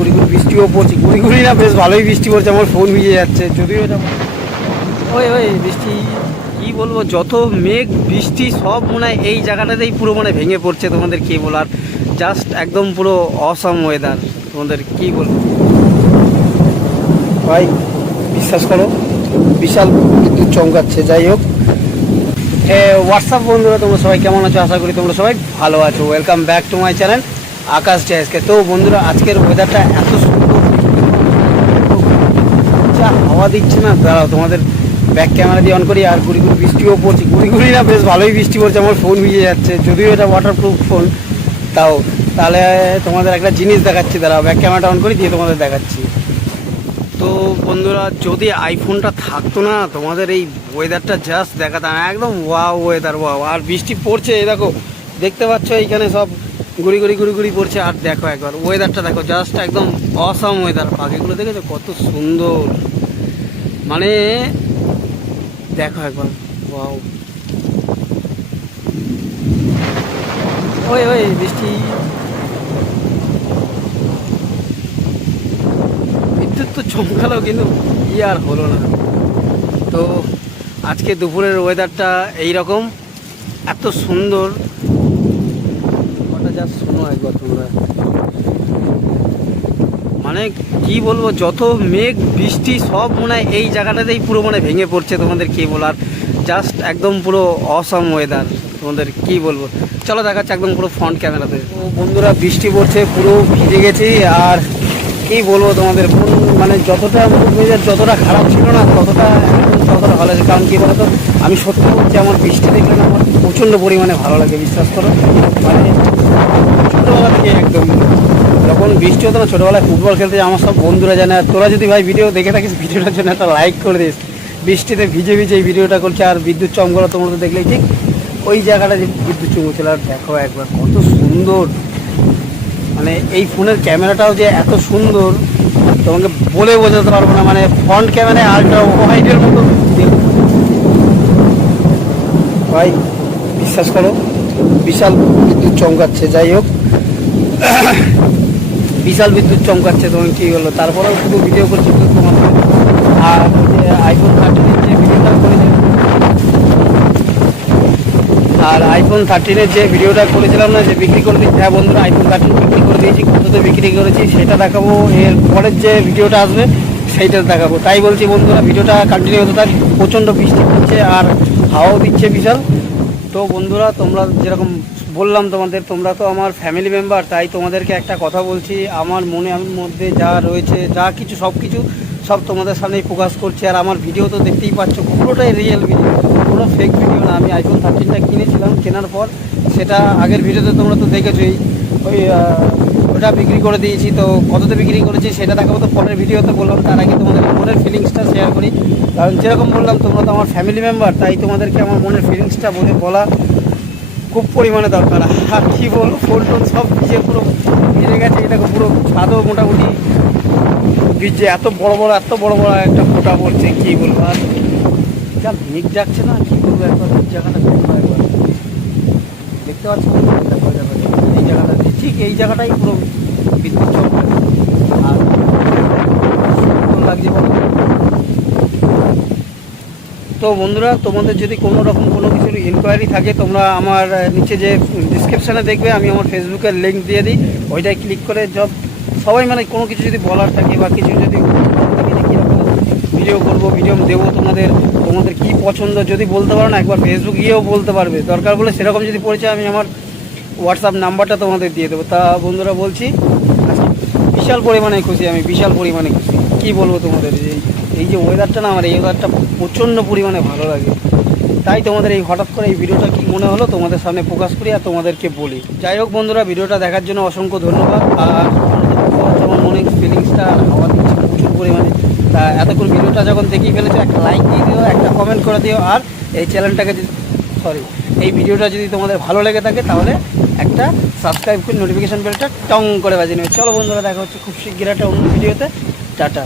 গুড়ি গুড়ি বৃষ্টিও পড়ছে, গুড়ি গুড়ি না বেশ ভালোই বৃষ্টি পড়ছে, আমার ফোন ভিজে যাচ্ছে যদিও এটা ওই ওই বৃষ্টি কি বলবো, যত মেঘ বৃষ্টি সব মনে হয় এই জায়গাটাতেই পুরো মানে ভেঙে পড়ছে। তোমাদের কী বলার, জাস্ট একদম পুরো অসাম ওয়েদার। তোমাদের কী বলবো ভাই, বিশ্বাস করো বিশাল বিদ্যুৎ চমকাচ্ছে। যাই হোক, হোয়াটসঅ্যাপ বন্ধুরা, তোমরা সবাই কেমন আছো? আশা করি তোমরা সবাই ভালো আছো। Welcome back to my channel Akash জয়সকে। তো বন্ধুরা, আজকের ওয়েদারটা এত সুন্দর, যা হাওয়া দিচ্ছে না, দাঁড়াও তোমাদের ব্যাক ক্যামেরা দিয়ে অন করি। আর গুড়ি গুড়ি বৃষ্টিও পড়ছে, গুড়ি গুড়ি না বেশ ভালোই বৃষ্টি পড়ছে, আমার ফোন ভিজে যাচ্ছে যদিও এটা ওয়াটারপ্রুফ ফোন। তাও তাহলে তোমাদের একটা জিনিস দেখাচ্ছি, দাঁড়াও ব্যাক ক্যামেরাটা অন করি দিয়ে তোমাদের দেখাচ্ছি। তো বন্ধুরা, যদি আইফোনটা থাকতো না, তোমাদের এই ওয়েদারটা জাস্ট দেখাতাম, একদম ওয়াও ওয়েদার, ওয়াও। আর বৃষ্টি পড়ছে, এই দেখো দেখতে পাচ্ছ এইখানে সব গুড়ি গুড়ি গুড়ি গুড়ি পড়ছে। আর দেখো একবার ওয়েদারটা দেখো, জাস্ট একদম অসাম ওয়েদার। পাখিগুলো দেখেছো কত সুন্দর, মানে দেখো একবার, ওয়াও। ওই ওই বৃষ্টি, বিদ্যুৎ তো চমকালো কিন্তু আর হলো না। তো আজকে দুপুরের ওয়েদারটা এইরকম, এত সুন্দর। ওটা যা শোনো একবার তোমরা, মানে কি বলবো, যত মেঘ বৃষ্টি সব মনে হয় এই জায়গাটাতেই পুরো মানে ভেঙে পড়ছে। তোমাদের কী বলার, জাস্ট একদম পুরো অসাম ওয়েদার। তোমাদের কি বলবো, চলো দেখাচ্ছে একদম পুরো ফ্রন্ট ক্যামেরাতে। তো বন্ধুরা, বৃষ্টি পড়ছে, পুরো ভিজে গেছি। আর কি বলবো তোমাদের, মানে যতটা ওয়েদার যতটা খারাপ ছিল না, ততটা ভালো আছে। কারণ কি বলতো, আমি সত্যি বলছি, আমার বৃষ্টি দেখলে না আমার প্রচণ্ড পরিমাণে ভালো লাগে, বিশ্বাস করো। মানে ছোটোবেলা থেকে একদম, যখন বৃষ্টি হতো না ছোটোবেলায় ফুটবল খেলতে, আমার সব বন্ধুরা জানে। আর তোরা যদি ভাই ভিডিও দেখে থাকিস, ভিডিওটার জন্য একটা লাইক করে দিস। বৃষ্টিতে ভিজে ভিজে এই ভিডিওটা করছে, আর বিদ্যুৎ চমকালো তোমরা তো দেখলেই, ঠিক ওই জায়গাটা যে বিদ্যুৎ চমকেছিল। আর দেখো একবার কত সুন্দর, মানে এই ফোনের ক্যামেরাটাও যে এত সুন্দর তোমাকে বলে বোঝাতে পারবো না। মানে ফ্রন্ট ক্যামেরায় আলট্রা ওয়াইডের মতো ভাই, বিশ্বাস করো বিশাল বিদ্যুৎ চমকাচ্ছে। যাই হোক, বিশাল বিদ্যুৎ চমকাচ্ছে, তুমি কী হলো, তারপরেও শুধু ভিডিও করছি তোমার। আর যে আইফোন 13 যে ভিডিওটা করেছিলাম, আর আইফোন 13 যে ভিডিওটা করেছিলাম না, যে বিক্রি করে দিচ্ছি, হ্যাঁ বন্ধুরা, আইফোন 13 বিক্রি করে দিয়েছি। কততে বিক্রি করেছি সেটা দেখাবো, এর পরের যে ভিডিওটা আসবে সেইটা দেখাবো। তাই বলছি বন্ধুরা, ভিডিওটা কন্টিনিউ হতে থাক। প্রচণ্ড বৃষ্টি পড়ছে আর হাওয়াও দিচ্ছে বিশাল। তো বন্ধুরা, তোমরা যেরকম বললাম তোমাদের, তোমরা তো আমার ফ্যামিলি মেম্বার, তাই তোমাদেরকে একটা কথা বলছি। আমার মনের মধ্যে যা রয়েছে, যা কিছু সব তোমাদের সামনেই প্রকাশ করছি। আর আমার ভিডিও তো দেখতেই পাচ্ছ, পুরোটাই রিয়েল ভিডিও, কোনো ফেক ভিডিও না। আমি আইফোন 13টা কিনেছিলাম, কেনার পর সেটা আগের ভিডিওতে তোমরা তো দেখেছোই, ওই ওটা বিক্রি করে দিয়েছি। তো কততে বিক্রি করেছি সেটা দেখাবো তো পরের ভিডিওতে বললাম। তার আগে তোমাদের মনের ফিলিংসটা শেয়ার করি, কারণ যেরকম বললাম তোমরা তো আমার ফ্যামিলি মেম্বার, তাই তোমাদেরকে আমার মনের ফিলিংসটা বলা খুব পরিমাণে দরকার। আর কী বলবো, ফোন টোন সব ভিজে পুরো ভিজে গেছে। এটাকে পুরো ছাদও মোটামুটি ভিজে, এত বড় বড় একটা ফোঁটা পড়ছে, কী বলবো। আর যা মেঘ যাচ্ছে না, কী বলবো, একবার জায়গাটা দেখবো, একবার দেখতে পাচ্ছি এই জায়গাটা, ঠিক এই জায়গাটাই পুরো বিদ্যুৎ চমকায়। আর লাগছে বলো। তো বন্ধুরা, তোমাদের যদি কোনো রকম কোনো কিছুর ইনকোয়ারি থাকে, তোমরা আমার নিচে যে ডিসক্রিপশানে দেখবে, আমি আমার ফেসবুকের লিঙ্ক দিয়ে দিই, ওইটাই ক্লিক করে সবাই মানে কোনো কিছু যদি বলার থাকে বা কিছু যদি থাকে যে কীরকম ভিডিও করবো, ভিডিও দেবো, তোমাদের কী পছন্দ যদি বলতে পারো না, একবার ফেসবুক গিয়েও বলতে পারবে। দরকার বলে সেরকম যদি পরিচয়, আমি আমার হোয়াটসঅ্যাপ নাম্বারটা তোমাদের দিয়ে দেবো। তা বন্ধুরা বলছি, বিশাল পরিমাণে খুশি, আমি বিশাল পরিমাণে খুশি। কী বলবো তোমাদের, এই যে ওয়েদারটা না, আমার এই ওয়েদারটা প্রচণ্ড পরিমাণে ভালো লাগে। তাই তোমাদের এই হঠাৎ করে এই ভিডিওটা কী মনে হলো তোমাদের সামনে প্রকাশ করি আর তোমাদেরকে বলি। যাই হোক বন্ধুরা, ভিডিওটা দেখার জন্য অসংখ্য ধন্যবাদ। আর আমার মনে ফিলিংসটা হওয়া দিচ্ছে প্রচুর পরিমাণে। তা এতক্ষণ ভিডিওটা যখন দেখেই ফেলেছো, একটা লাইক দিয়ে দিও, একটা কমেন্ট করে দিও। আর এই চ্যানেলটাকে এই ভিডিওটা যদি তোমাদের ভালো লেগে থাকে, তাহলে একটা সাবস্ক্রাইব করে নোটিফিকেশান বেলটা টং করে বাজিয়ে নেবে। চলো বন্ধুরা, দেখা হচ্ছে খুব শিগগির একটা অন্য ভিডিওতে। টাটা।